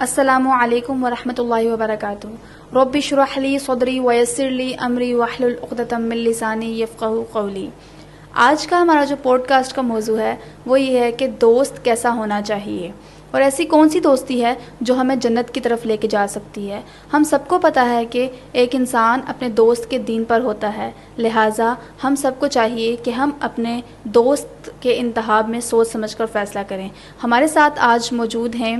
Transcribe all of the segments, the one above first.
السلام علیکم ورحمۃ اللہ وبرکاتہ. رب اشرح لی صدری ویسر لی امری واحلل عقدۃ من لسانی یفقہوا قولی. آج کا ہمارا جو پوڈ کاسٹ کا موضوع ہے وہ یہ ہے کہ دوست کیسا ہونا چاہیے، اور ایسی کون سی دوستی ہے جو ہمیں جنت کی طرف لے کے جا سکتی ہے. ہم سب کو پتہ ہے کہ ایک انسان اپنے دوست کے دین پر ہوتا ہے، لہٰذا ہم سب کو چاہیے کہ ہم اپنے دوست کے انتخاب میں سوچ سمجھ کر فیصلہ کریں. ہمارے ساتھ آج موجود ہیں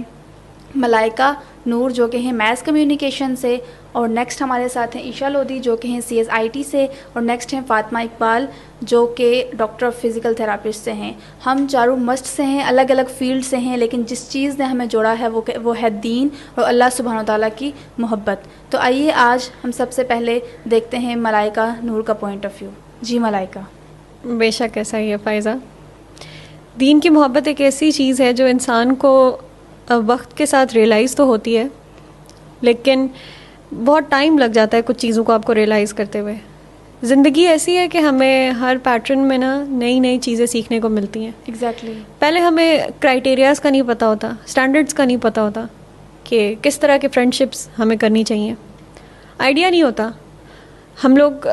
ملائکہ نور جو کہ ہیں میس کمیونیکیشن سے، اور نیکسٹ ہمارے ساتھ ہیں عشاء لودھی جو کہ ہیں CSIT سے، اور نیکسٹ ہیں فاطمہ اقبال جو کہ ڈاکٹر آف فزیکل تھراپسٹ سے ہیں. ہم چاروں مسٹ سے ہیں، الگ الگ فیلڈ سے ہیں، لیکن جس چیز نے ہمیں جوڑا ہے وہ ہے دین اور اللہ سبحانہ وتعالیٰ کی محبت. تو آئیے آج ہم سب سے پہلے دیکھتے ہیں ملائکہ نور کا پوائنٹ آف ویو. جی ملائکہ. بے شک ایسا ہی ہے فائزہ. دین کی محبت ایک ایسی چیز ہے جو انسان کو وقت کے ساتھ ریئلائز تو ہوتی ہے، لیکن بہت ٹائم لگ جاتا ہے کچھ چیزوں کو آپ کو ریئلائز کرتے ہوئے. زندگی ایسی ہے کہ ہمیں ہر پیٹرن میں نا نئی نئی چیزیں سیکھنے کو ملتی ہیں. ایگزیکٹلی. پہلے ہمیں کرائٹیریاز کا نہیں پتہ ہوتا، اسٹینڈرڈس کا نہیں پتہ ہوتا کہ کس طرح کے فرینڈ شپس ہمیں کرنی چاہیے، آئیڈیا نہیں ہوتا. ہم لوگ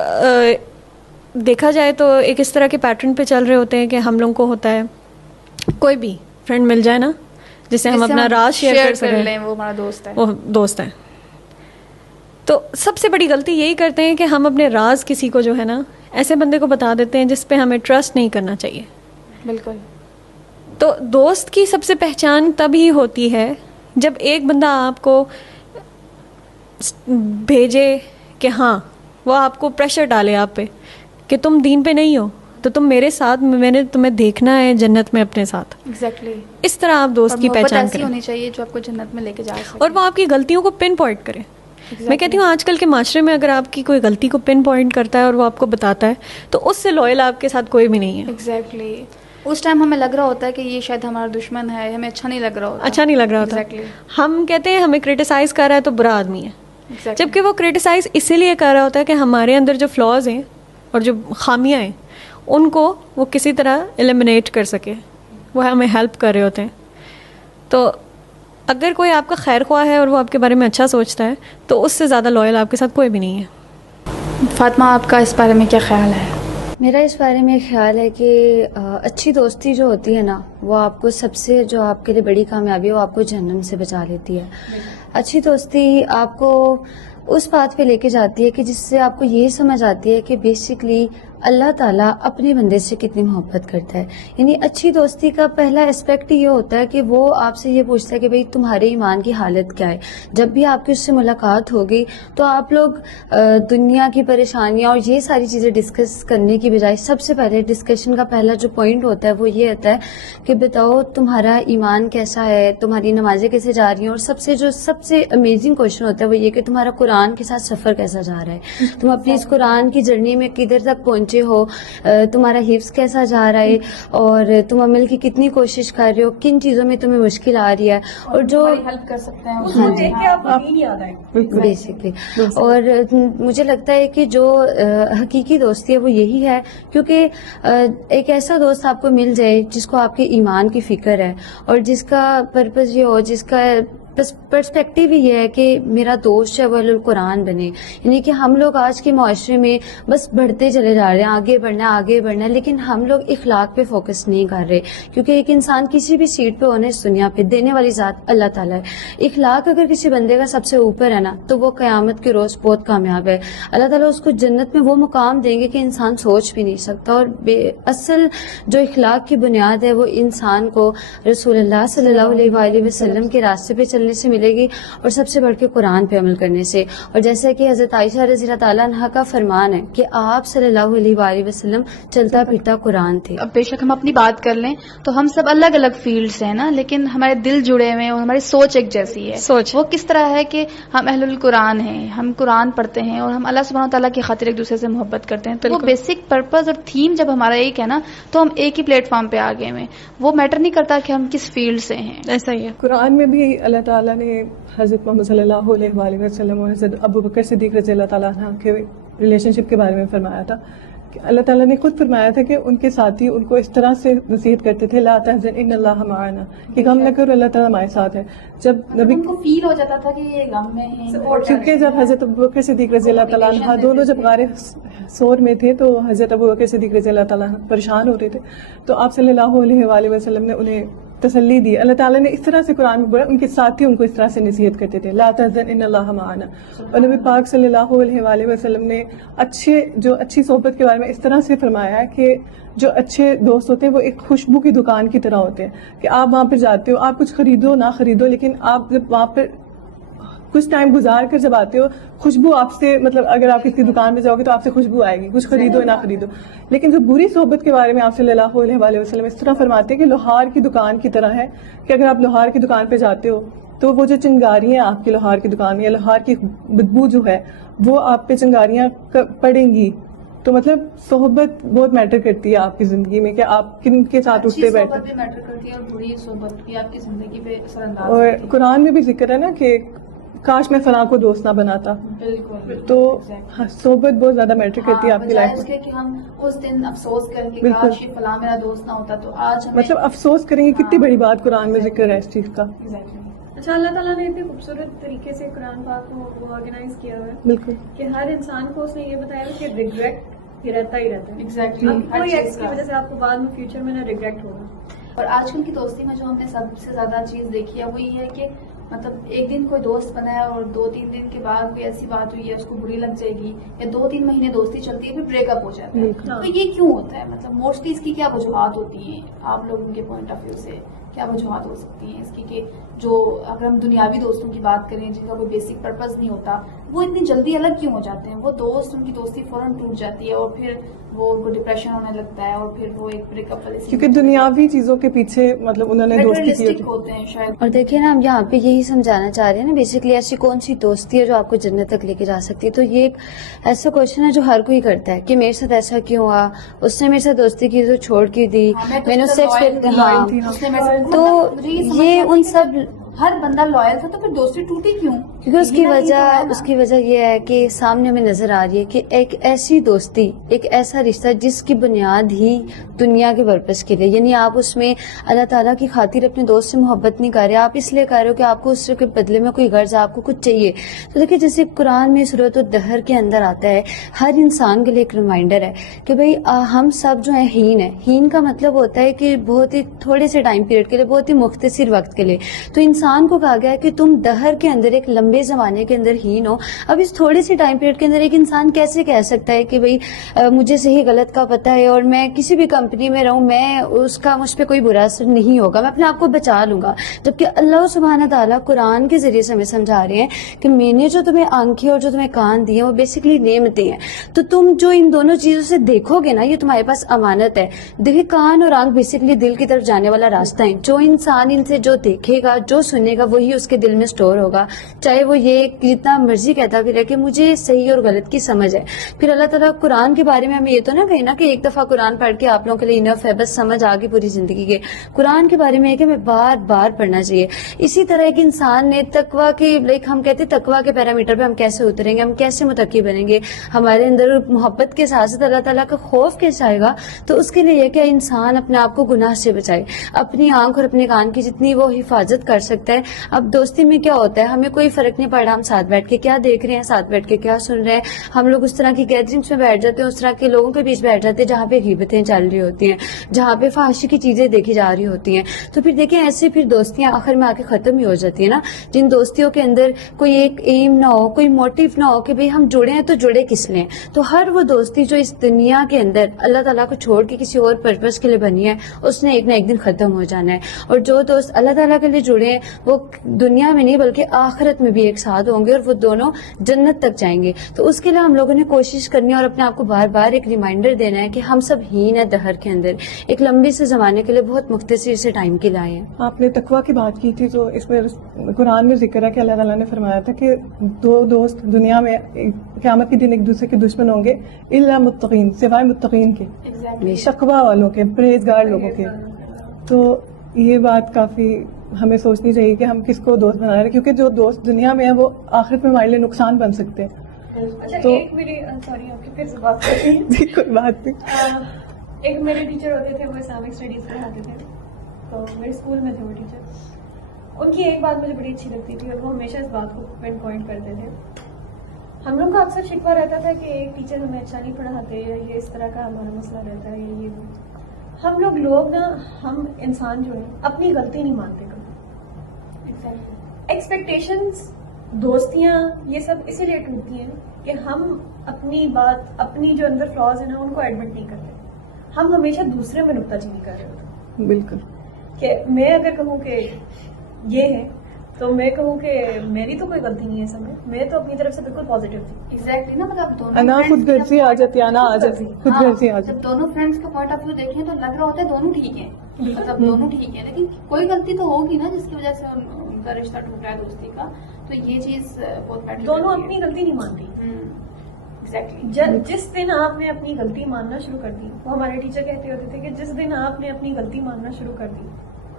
دیکھا جائے تو ایک اس طرح کے پیٹرن پہ چل رہے ہوتے ہیں کہ ہم لوگوں کو ہوتا ہے کوئی بھی فرینڈ مل جائے نا جس سے ہم اپنا راز شیئر کر سکیں، وہ ہمارا دوست ہے، وہ دوست ہے. تو سب سے بڑی غلطی یہی کرتے ہیں کہ ہم اپنے راز کسی کو جو ہے نا ایسے بندے کو بتا دیتے ہیں جس پہ ہمیں ٹرسٹ نہیں کرنا چاہیے. بالکل. تو دوست کی سب سے پہچان تب ہی ہوتی ہے جب ایک بندہ آپ کو بھیجے کہ ہاں وہ آپ کو پریشر ڈالے آپ پہ کہ تم دین پہ نہیں ہو تو تم میرے ساتھ، میں نے تمہیں دیکھنا ہے جنت میں اپنے ساتھ. ایگزیکٹلی. اس طرح آپ دوست کی پہچان کریں ہونی چاہیے جو آپ کو جنت میں لے کے جا سکے، اور وہ آپ کی غلطیوں کو پن پوائنٹ کرے. میں کہتی ہوں آج کل کے معاشرے میں اگر آپ کی کوئی غلطی کو پن پوائنٹ کرتا ہے اور وہ آپ کو بتاتا ہے تو اس سے لوئل آپ کے ساتھ کوئی بھی نہیں ہے. ایگزیکٹلی. اس ٹائم ہمیں لگ رہا ہوتا ہے کہ یہ شاید ہمارا دشمن ہے، ہمیں اچھا نہیں لگ رہا ہوتا. اچھا نہیں لگ رہا ہوتا. ہم کہتے ہیں ہمیں کرٹیسائز کر رہا ہے تو برا آدمی ہے، جبکہ وہ کرٹیسائز اسی لیے کر رہا ہوتا ہے کہ ہمارے اندر جو فلاز ہیں اور جو خامیاں ہیں ان کو وہ کسی طرح ایلیمنیٹ کر سکے، وہ ہمیں ہیلپ کر رہے ہوتے ہیں. تو اگر کوئی آپ کا خیر خواہ ہے اور وہ آپ کے بارے میں اچھا سوچتا ہے تو اس سے زیادہ لوئل آپ کے ساتھ کوئی بھی نہیں ہے. فاطمہ آپ کا اس بارے میں کیا خیال ہے؟ میرا اس بارے میں خیال ہے کہ اچھی دوستی جو ہوتی ہے نا وہ آپ کو سب سے، جو آپ کے لیے بڑی کامیابی ہے وہ آپ کو جہنم سے بچا لیتی ہے. اچھی دوستی آپ کو اس بات پہ لے کے جاتی ہے کہ جس سے آپ کو یہ سمجھ آتی ہے کہ بیسکلی اللہ تعالیٰ اپنے بندے سے کتنی محبت کرتا ہے. یعنی اچھی دوستی کا پہلا اسپیکٹ یہ ہوتا ہے کہ وہ آپ سے یہ پوچھتا ہے کہ بھئی تمہارے ایمان کی حالت کیا ہے. جب بھی آپ کی اس سے ملاقات ہوگی تو آپ لوگ دنیا کی پریشانیاں اور یہ ساری چیزیں ڈسکس کرنے کی بجائے سب سے پہلے ڈسکشن کا پہلا جو پوائنٹ ہوتا ہے وہ یہ ہوتا ہے کہ بتاؤ تمہارا ایمان کیسا ہے، تمہاری نمازیں کیسے جا رہی ہیں، اور سب سے امیزنگ کوشچن ہوتا ہے وہ یہ کہ تمہارا قرآن کے ساتھ سفر کیسا جا رہا ہے، تم اپنی اس قرآن کی جرنی میں کدھر تک پہنچے ہو، تمہارا حفظ کیسا جا رہا ہے، اور تم عمل کی کتنی کوشش کر رہے ہو، کن چیزوں میں تمہیں مشکل آ رہی ہے، اور جو ہیلپ کر سکتے ہیں بیسکلی. اور مجھے لگتا ہے کہ جو حقیقی دوستی ہے وہ یہی ہے، کیونکہ ایک ایسا دوست آپ کو مل جائے جس کو آپ کے ایمان کی فکر ہے اور جس کا پرپز یہ ہو، جس کا پرسپیکٹیو ہی یہ ہے کہ میرا دوست ہے وہ القرآن بنے. یعنی کہ ہم لوگ آج کے معاشرے میں بس بڑھتے چلے جا رہے ہیں، آگے بڑھنا ہے، لیکن ہم لوگ اخلاق پہ فوکس نہیں کر رہے، کیونکہ ایک انسان کسی بھی سیٹ پہ ہونا اس دنیا پہ دینے والی ذات اللہ تعالیٰ ہے. اخلاق اگر کسی بندے کا سب سے اوپر ہے نا تو وہ قیامت کے روز بہت کامیاب ہے. اللہ تعالیٰ اس کو جنت میں وہ مقام دیں گے کہ انسان سوچ بھی نہیں سکتا. اور اصل جو اخلاق کی بنیاد ہے وہ انسان کو رسول اللہ صلی اللہ علیہ وآلہ وسلم کے راستے پہ چلنے سے ملے گی، اور سب سے بڑھ کے قرآن پہ عمل کرنے سے. اور جیسا کہ حضرت عائشہ رضی اللہ تعالیٰ عنہا کا فرمان ہے کہ آپ صلی اللہ علیہ وآلہ وسلم چلتا پھرتا قرآن تھے. اب بے شک ہم اپنی بات کر لیں تو ہم سب الگ الگ فیلڈ سے ہیں نا، لیکن ہمارے دل جڑے ہوئے ہیں اور ہماری سوچ ایک جیسی ہے. سوچ وہ کس طرح ہے کہ ہم اہل القرآن ہیں، ہم قرآن پڑھتے ہیں اور ہم اللہ سبحانہ تعالیٰ کی خاطر ایک دوسرے سے محبت کرتے ہیں. تو وہ بیسک پرپز اور تھیم جب ہمارا ایک ہے نا تو ہم ایک ہی پلیٹ فارم پہ آگے ہیں. وہ میٹر نہیں کرتا کہ ہم کس فیلڈ سے ہیں. ایسا ہی ہے. قرآن میں بھی اللہ تعالیٰ نے حضرت محمد صلی اللہ علیہ وآلہ وسلم اور حضرت ابو بکر صدیق رضی اللہ تعالیٰ عنہ کے ریلیشن شپ کے بارے میں فرمایا تھا اللہ تعالیٰ نے خود فرمایا تھا کہ ان کے ساتھی ان کو اس طرح سے نصیحت کرتے تھے لا تحزن ان اللہ معنا, کہ غم نہ کرو اللہ تعالیٰ ہمارے ساتھ ہے. جب نبی ان کو فیل ہو جاتا تھا کہ یہ غم میں ہیں, کیونکہ جب حضرت ابوبکر صدیق رضی اللہ تعالیٰ عنہ دونوں جب غار ثور میں تھے تو حضرت ابوبکر صدیق رضی اللہ تعالیٰ عنہ پریشان ہو رہے تھے, تو آپ صلی اللہ علیہ وآلہ وسلم نے انہیں تسلی دی. اللہ تعالیٰ نے اس طرح سے قرآن میں بولا, ان کے ساتھی ان کو اس طرح سے نصیحت کرتے تھے لا تحزن ان اللہ معنا. اور نبی پاک صلی اللہ علیہ وآلہ وسلم نے اچھی صحبت کے بارے میں اس طرح سے فرمایا کہ جو اچھے دوست ہوتے ہیں وہ ایک خوشبو کی دکان کی طرح ہوتے ہیں کہ آپ وہاں پہ جاتے ہو, آپ کچھ خریدو نہ خریدو, لیکن آپ جب وہاں پہ کچھ ٹائم گزار کر جب آتے ہو خوشبو آپ سے, مطلب اگر آپ کسی دکان میں جاؤ گے تو آپ سے خوشبو آئے گی, کچھ خریدو نہ خریدو. لیکن جو بری صحبت کے بارے میں آپ صلی اللہ علیہ وآلہ وسلم اس طرح فرماتے ہیں کہ لوہار کی دکان کی طرح ہے کہ اگر آپ لوہار کی دکان پہ جاتے ہو تو وہ جو چنگاریاں آپ کی لوہار کی دکان میں یا لوہار کی بدبو جو ہے وہ آپ پہ چنگاریاں پڑیں گی. تو مطلب صحبت بہت میٹر کرتی ہے آپ کی زندگی میں کہ آپ کن کے ساتھ اٹھتے بیٹھتے, بھی میٹر کرتی ہے اور بری صحبت بھی آپ کی زندگی پہ اثر انداز اور ہوتی ہے. قرآن میں بھی ذکر ہے نا کہ کاش میں فلاں کو دوست نہ بناتا. بالکل. تو صحبت بہت زیادہ میٹر کرتی ہے آپ کی بجائے لائف اس میں. کے کہ ہم اس دن افسوس کریں کہ بالکل. کاش یہ فلاں میرا دوست نہ ہوتا, تو آج ہمیں مطلب افسوس کریں گے کتنی بڑی بات قرآن میں ذکر ہے اس چیز کا. اچھا, اللہ تعالیٰ نے اتنے خوبصورت طریقے سے قرآن پاک کو آرگنائز کیا ہوا ہے بالکل کہ ہر انسان کو اس نے یہ بتایا کہ ریگریٹ یہ رہتا ہی رہتا ہے. ایگزیکٹلی اب کوئی ایکس کی وجہ سے آپ کو بعد میں فیوچر میں نہ ریگریٹ ہوگا. اور آج کل کی دوستی میں جو ہم نے سب سے زیادہ چیز دیکھی ہے وہ یہ ہے کہ مطلب ایک دن کوئی دوست بنا ہے اور 2-3 دن کے بعد کوئی ایسی بات ہوئی ہے اس کو بری لگ جائے گی, یا 2-3 مہینے دوستی چلتی ہے پھر بریک اپ ہو جاتا ہے. تو یہ کیوں ہوتا ہے, مطلب موسٹلی اس کی کیا وجوہات ہوتی ہیں آپ لوگوں کے پوائنٹ آف ویو سے, کیا وجوہات ہو سکتی ہیں اس کی کہ جو اگر ہم دنیاوی دوستوں کی بات کریں جن کا کوئی بیسک پرپز نہیں ہوتا وہ اتنی جلدی الگ کیوں ہو جاتے ہیں؟ وہ دوست ان کی دوستی فوراً ٹوٹ جاتی ہے اور پھر وہ ڈپریشن ہونے لگتا ہے اور پھر وہ ایک بریک اپ والی کیونکہ دنیاوی چیزوں کے پیچھے مطلب انہوں نے دوستی کی ہوتی ہوتے ہیں شاید. اور دیکھیے نا, ہم یہاں پہ یہی سمجھانا چاہ رہے ہیں نا بیسکلی ایسی کون سی دوستی ہے جو آپ کو جنت تک لے کے جا سکتی ہے. تو یہ ایک ایسا کوشچن ہے جو ہر کوئی کرتا ہے کہ میرے ساتھ ایسا کیوں ہوا, اس نے میرے ساتھ دوستی کی تو چھوڑ کی دی, میں نے اس سے تو یہ ان سب ہر بندہ لوئل تھا تو پھر دوستی ٹوٹی کیوں؟ کیونکہ اس کی وجہ یہ ہے کہ سامنے ہمیں نظر آ رہی ہے کہ ایک ایسی دوستی, ایک ایسا رشتہ جس کی بنیاد ہی دنیا کے پرپز کے لیے, یعنی آپ اس میں اللہ تعالیٰ کی خاطر اپنے دوست سے محبت نہیں کر رہے, آپ اس لیے کر رہے ہو کہ آپ کو اس کے بدلے میں کوئی غرض, آپ کو کچھ چاہیے. تو دیکھیے جیسے قرآن میں سورۃ الدہر کے اندر آتا ہے, ہر انسان کے لیے ایک ریمائنڈر ہے کہ بھائی ہم سب جو ہیں ہین ہے. ہین کا مطلب ہوتا ہے کہ بہت ہی تھوڑے سے ٹائم پیریڈ کے لیے, بہت ہی مختصر وقت کے لیے. تو انسان کو کہا گیا ہے کہ تم دہر کے اندر ایک لمبے زمانے کے اندر ہین ہو. اب اس تھوڑے سے ٹائم پیریڈ کے اندر ایک انسان کیسے کہہ سکتا ہے کہ بھئی مجھے صحیح غلط کا پتہ ہے اور میں کسی بھی کمپنی میں رہوں, میں اس کا مجھ پہ کوئی برا اثر نہیں ہوگا, میں اپنے آپ کو بچا لوں گا. جبکہ اللہ سبحانہ تعالیٰ قرآن کے ذریعے سے ہمیں سمجھا رہے ہیں کہ میں نے جو تمہیں آنکھیں اور جو تمہیں کان دیے وہ بیسکلی نعمتیں ہیں. تو تم جو ان دونوں چیزوں سے دیکھو گے نا, یہ تمہارے پاس امانت ہے. دیکھیں کان اور آنکھ بیسکلی دل کی طرف جانے والا راستہ ہے. جو انسان ان سے جو دیکھے گا, جو سنے گا, وہی اس کے دل میں سٹور ہوگا, چاہے وہ یہ جتنا مرضی کہتا پھر ہے کہ مجھے صحیح اور غلط کی سمجھ ہے. پھر اللہ تعالیٰ قرآن کے بارے میں ہمیں یہ تو نہ کہے نا کہ ایک دفعہ قرآن پڑھ کے آپ لوگوں کے لیے انف ہے, بس سمجھ آ گئی پوری زندگی کے. قرآن کے بارے میں ہے کہ ہمیں بار بار پڑھنا چاہیے. اسی طرح ایک انسان نے تقویٰ کے ہم کہتے ہیں تقویٰ کے پیرامیٹر پہ ہم کیسے اتریں گے, ہم کیسے متقی بنیں گے, ہمارے اندر محبت کے ساتھ ساتھ اللہ تعالیٰ کا خوف کیسے آئے گا. تو اس کے لیے یہ کہ انسان اپنے آپ کو گناہ سے بچائے, اپنی آنکھ اور اپنے کان کی جتنی وہ حفاظت کر سکتا ہے. اب دوستی میں کیا ہوتا ہے, ہمیں کوئی فرق نہیں پڑ رہا ہم ساتھ بیٹھ کے کیا دیکھ رہے ہیں, ساتھ بیٹھ کے کیا سن رہے ہیں. ہم لوگ اس طرح کی گیدرنگس میں بیٹھ جاتے ہیں, اس طرح کے لوگوں کے بیچ بیٹھ جاتے ہیں جہاں پہ غیبتیں چل رہی ہوتی ہیں, جہاں پہ فحاشی کی چیزیں دیکھی جا رہی ہوتی ہیں. تو پھر دیکھیں ایسے پھر دوستیاں آخر میں آ کے ختم ہی ہو جاتی ہیں نا, جن دوستیوں کے اندر کوئی ایک ایم نہ ہو, کوئی موٹیو نہ ہو کہ بھئی ہم جڑے ہیں تو جڑے کس لیے. تو ہر وہ دوستی جو اس دنیا کے اندر اللہ تعالیٰ کو چھوڑ کے کسی اور پرپز کے لیے بنی ہے, اس نے ایک نہ ایک دن ختم ہو جانا ہے. اور جو دوست اللہ تعالیٰ کے لیے جڑے ہیں وہ دنیا میں نہیں بلکہ آخرت میں بھی ایک ساتھ ہوں گے اور وہ دونوں جنت تک جائیں گے. تو اس کے لیے ہم لوگوں نے کوشش کرنی ہے اور اپنے آپ کو بار بار ایک ریمائنڈر دینا ہے کہ ہم سب ہین ہیں دہر کے اندر, ایک لمبے سے زمانے کے لیے بہت مختصر سے ٹائم کے لائے ہیں. آپ نے تقویٰ کی بات کی تھی, تو اس میں قرآن میں ذکر ہے کہ اللہ تعالیٰ نے فرمایا تھا کہ 2 دوست دنیا میں قیامت کے دن ایک دوسرے کے دشمن ہوں گے الا متقین, سوائے متقین کے, تقویٰ والوں کے, پرہیزگار لوگوں کے. تو یہ بات کافی ہمیں سوچنی چاہیے کہ ہم کس کو دوست بنا رہے ہیں, کیونکہ جو دوست دنیا میں ہیں وہ آخرت میں ہمارے لیے نقصان بن سکتے ہیں. اچھا تو ایک میری سوری آپ کی پھر سے بات کر رہی جی کوئی بات نہیں. ایک میرے ٹیچر ہوتے تھے, وہ اسلامک اسٹڈیز پڑھاتے تھے, تو میرے اسکول میں تھے وہ ٹیچر. ان کی ایک بات مجھے بڑی اچھی لگتی تھی اور وہ ہمیشہ اس بات کو پن پوائنٹ کرتے تھے. ہم لوگ کا اکثر شکوہ رہتا تھا کہ ایک ٹیچر ہمیں اچھا نہیں پڑھاتے یا یہ اس طرح کا ہمارا مسئلہ رہتا ہے یا یہ. ہم لوگ نا, ہم انسان جو ہیں اپنی غلطی نہیں مانتے کبھی. ایکسپیکٹیشنز, دوستیاں, یہ سب اسی لیے ٹوٹتی ہیں کہ ہم اپنی بات, اپنی جو اندر فلاز ہیں نا ان کو ایڈمٹ نہیں کرتے. ہم ہمیشہ دوسرے میں نکتہ چینی کر رہے ہوتے ہیں. بالکل. کہ میں اگر کہوں کہ یہ ہے تو میں کہوں کہ میری تو کوئی غلطی نہیں ہے سب میں تو اپنی طرف سے بالکل پازیٹیو تھی. ایگزیکٹلی نا, مطلب انا خود غرضی آ جاتی, انا آ جاتی, خود غرضی آ جب جاتی. دونوں فرینڈس کا پوائنٹ آف ویو دیکھیں تو لگ رہا ہوتا ہے دونوں ٹھیک ہیں, مطلب دونوں ٹھیک ہیں, لیکن کوئی غلطی تو ہوگی نا جس کی وجہ سے ان کا رشتہ ٹوٹا ہے دوستی کا. تو یہ چیز بہت میٹر. دونوں اپنی غلطی نہیں مانتی. ایگزیکٹلی. جس دن آپ نے اپنی غلطی ماننا شروع کر دی, وہ ہمارے ٹیچر کہتے ہوتے تھے کہ جس دن آپ نے اپنی غلطی ماننا شروع کر دی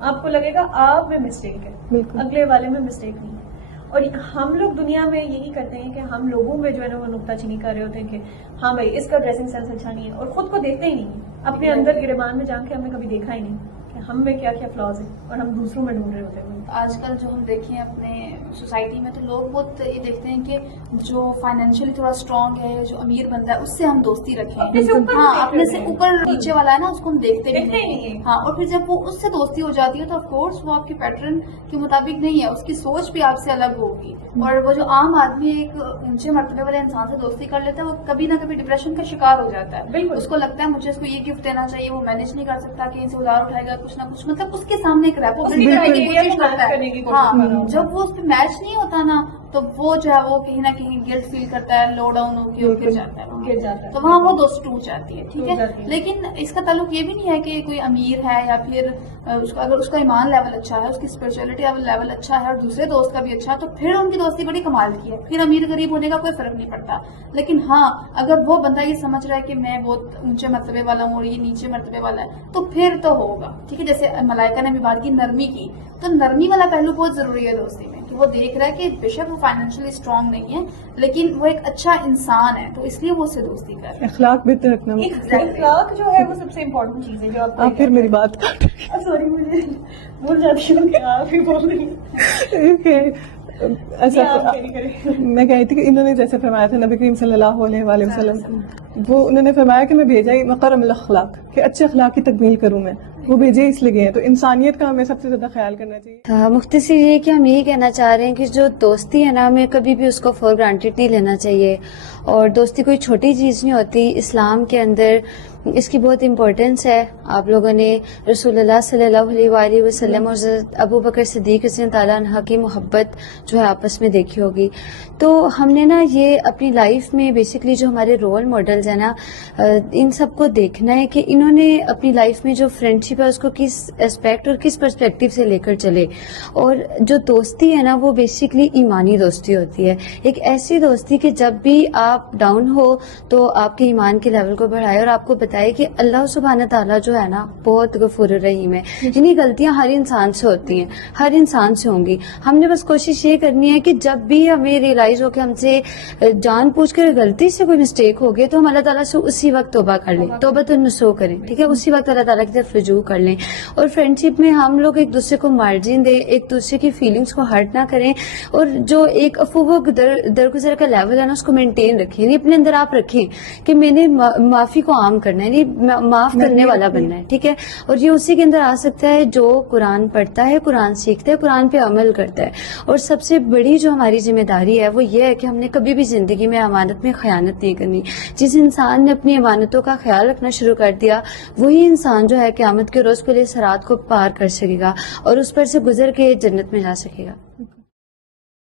آپ کو لگے گا آپ میں مسٹیک ہے, اگلے والے میں مسٹیک نہیں ہے. اور ہم لوگ دنیا میں یہی کرتے ہیں کہ ہم لوگوں میں جو ہے نا وہ نکتہ چینی کر رہے ہوتے ہیں کہ ہاں بھائی اس کا ڈریسنگ سینس اچھا نہیں ہے, اور خود کو دیکھتے ہی نہیں ہیں اپنے اندر گریبان میں جا کے. ہم نے کبھی دیکھا ہی نہیں کہ ہم میں کیا کیا فلاز ہیں اور ہم دوسروں میں ڈھونڈ رہے ہوتے ہیں. آج کل جو ہم دیکھیں اپنے سوسائٹی میں تو لوگ بہت یہ دیکھتے ہیں کہ جو فائنینشلی تھوڑا اسٹرانگ ہے, جو امیر بندہ ہے, اس سے ہم دوستی رکھیں. ہاں, اپنے سے اوپر نیچے والا ہے نا اس کو ہم دیکھتے نہیں ہیں. ہاں, اور پھر جب وہ اس سے دوستی ہو جاتی ہے تو آف کورس وہ آپ کے پیٹرن کے مطابق نہیں ہے, اس کی سوچ بھی آپ سے الگ ہوگی. اور وہ جو عام آدمی ایک اونچے مرتبے والے انسان سے دوستی کر لیتا ہے وہ کبھی نہ کبھی ڈپریشن کا شکار ہو جاتا ہے. بالکل, اس کو لگتا ہے مجھے اس کو یہ گفٹ دینا چاہیے, وہ مینج نہیں کر سکتا, کہیں سے ادھار اٹھائے گا کچھ نہ کچھ, مطلب اس کے سامنے ایک ریپو کرنے کی کوشش کرتا ہے. ہاں, جب وہ اس پہ میچ نہیں ہوتا نا تو وہ جو ہے وہ کہیں نہ کہیں گلٹ فیل کرتا ہے, لو ڈاؤن ہو کے گر جاتا ہے, تو وہاں وہ دوست ٹوٹ جاتی ہے. ٹھیک ہے, لیکن اس کا تعلق یہ بھی نہیں ہے کہ کوئی امیر ہے یا پھر اگر اس کا ایمان لیول اچھا ہے, اس کی اسپرچولیٹی لیول اچھا ہے اور دوسرے دوست کا بھی اچھا ہے, تو پھر ان کی دوستی بڑی کمال کی ہے. پھر امیر غریب ہونے کا کوئی فرق نہیں پڑتا. لیکن ہاں, اگر وہ بندہ یہ سمجھ رہا ہے کہ میں بہت اونچے مرتبے والا ہوں اور یہ نیچے مرتبے والا ہے, تو پھر تو ہوگا. ٹھیک ہے, جیسے ملائکہ نے بھی بات کی نرمی کی, تو نرمی والا پہلو بہت ضروری ہے دوستی میں, کہ وہ دیکھ رہا ہے کہ بے شک وہ فائنینشلی اسٹرانگ نہیں ہے لیکن وہ ایک اچھا انسان ہے, تو اس لیے وہ اس سے دوستی کر رہا ہے. اخلاق بہتر رکھنا. اخلاق جو ہے وہ سب سے امپورٹنٹ چیز ہے. جو آپ پھر میری بات سوری مجھے بھول جاتی ہوں کہ آپ ہی بول رہی ہیں. ایسا میں کہتی تھی کہ انہوں نے جیسے فرمایا تھا نبی کریم صلی اللہ علیہ وآلہ وسلم, وہ انہوں نے فرمایا کہ میں بھیجا ہی مکرم الاخلاق, کہ اچھے اخلاق کی تکمیل کروں میں, وہ بھیجے اس لیے گئے ہیں. تو انسانیت کا ہمیں سب سے زیادہ خیال کرنا چاہیے. مختصر یہ کہ ہم یہی کہنا چاہ رہے ہیں کہ جو دوستی ہے نا, ہمیں کبھی بھی اس کو فور گرانٹیڈ نہیں لینا چاہیے, اور دوستی کوئی چھوٹی چیز نہیں ہوتی. اسلام کے اندر اس کی بہت امپورٹنس ہے. آپ لوگوں نے رسول اللہ صلی اللہ علیہ وآلہ وسلم اور حضرت ابو بکر صدیق رضی اللہ تعالیٰ عنہ کی محبت جو ہے آپس میں دیکھی ہوگی. تو ہم نے نا یہ اپنی لائف میں بیسکلی جو ہمارے رول ماڈلز ہیں نا, ان سب کو دیکھنا ہے کہ انہوں نے اپنی لائف میں جو فرینڈشپ ہے اس کو کس اسپیکٹ اور کس پرسپیکٹیو سے لے کر چلے. اور جو دوستی ہے نا وہ بیسکلی ایمانی دوستی ہوتی ہے. ایک ایسی دوستی کہ جب بھی آپ ڈاؤن ہو تو آپ کے ایمان کے لیول کو بڑھائے اور آپ کو بتائے کہ اللہ سبحانہ تعالیٰ جو ہے نا بہت غفور الرحیم ہے. یعنی غلطیاں ہر انسان سے ہوتی ہیں, ہر انسان سے ہوں گی. ہم نے بس کوشش یہ کرنی ہے کہ جب بھی ہمیں ریئلائز ہو کہ ہم سے جان پوچھ کر غلطی سے کوئی مسٹیک ہو گئی تو ہم اللہ تعالیٰ سے اسی وقت توبہ کر لیں, توبۃ النصوح کریں. ٹھیک ہے, اسی وقت اللہ تعالیٰ کی طرف رجوع کر لیں. اور فرینڈشپ میں ہم لوگ ایک دوسرے کو مارجن دیں, ایک دوسرے کی فیلنگس کو ہرٹ نہ کریں, اور جو ایک عفو درگزر کا لیول ہے نا اس کو مینٹین رکھیں. یعنی اپنے اندر آپ رکھیں کہ میں نے معافی کو عام کرنا ہے, یعنی معاف کرنے والا بننا ہے. ٹھیک ہے, اور یہ اسی کے اندر آ سکتا ہے جو قرآن پڑھتا ہے, قرآن سیکھتا ہے, قرآن پہ عمل کرتا ہے. اور سب سے بڑی جو ہماری ذمہ داری ہے وہ یہ ہے کہ ہم نے کبھی بھی زندگی میں امانت میں خیانت نہیں کرنی. جس انسان نے اپنی امانتوں کا خیال رکھنا شروع کر دیا وہی انسان جو ہے قیامت کے روز پہلے صراط کو پار کر سکے گا اور اس پر سے گزر کے جنت میں جا سکے گا.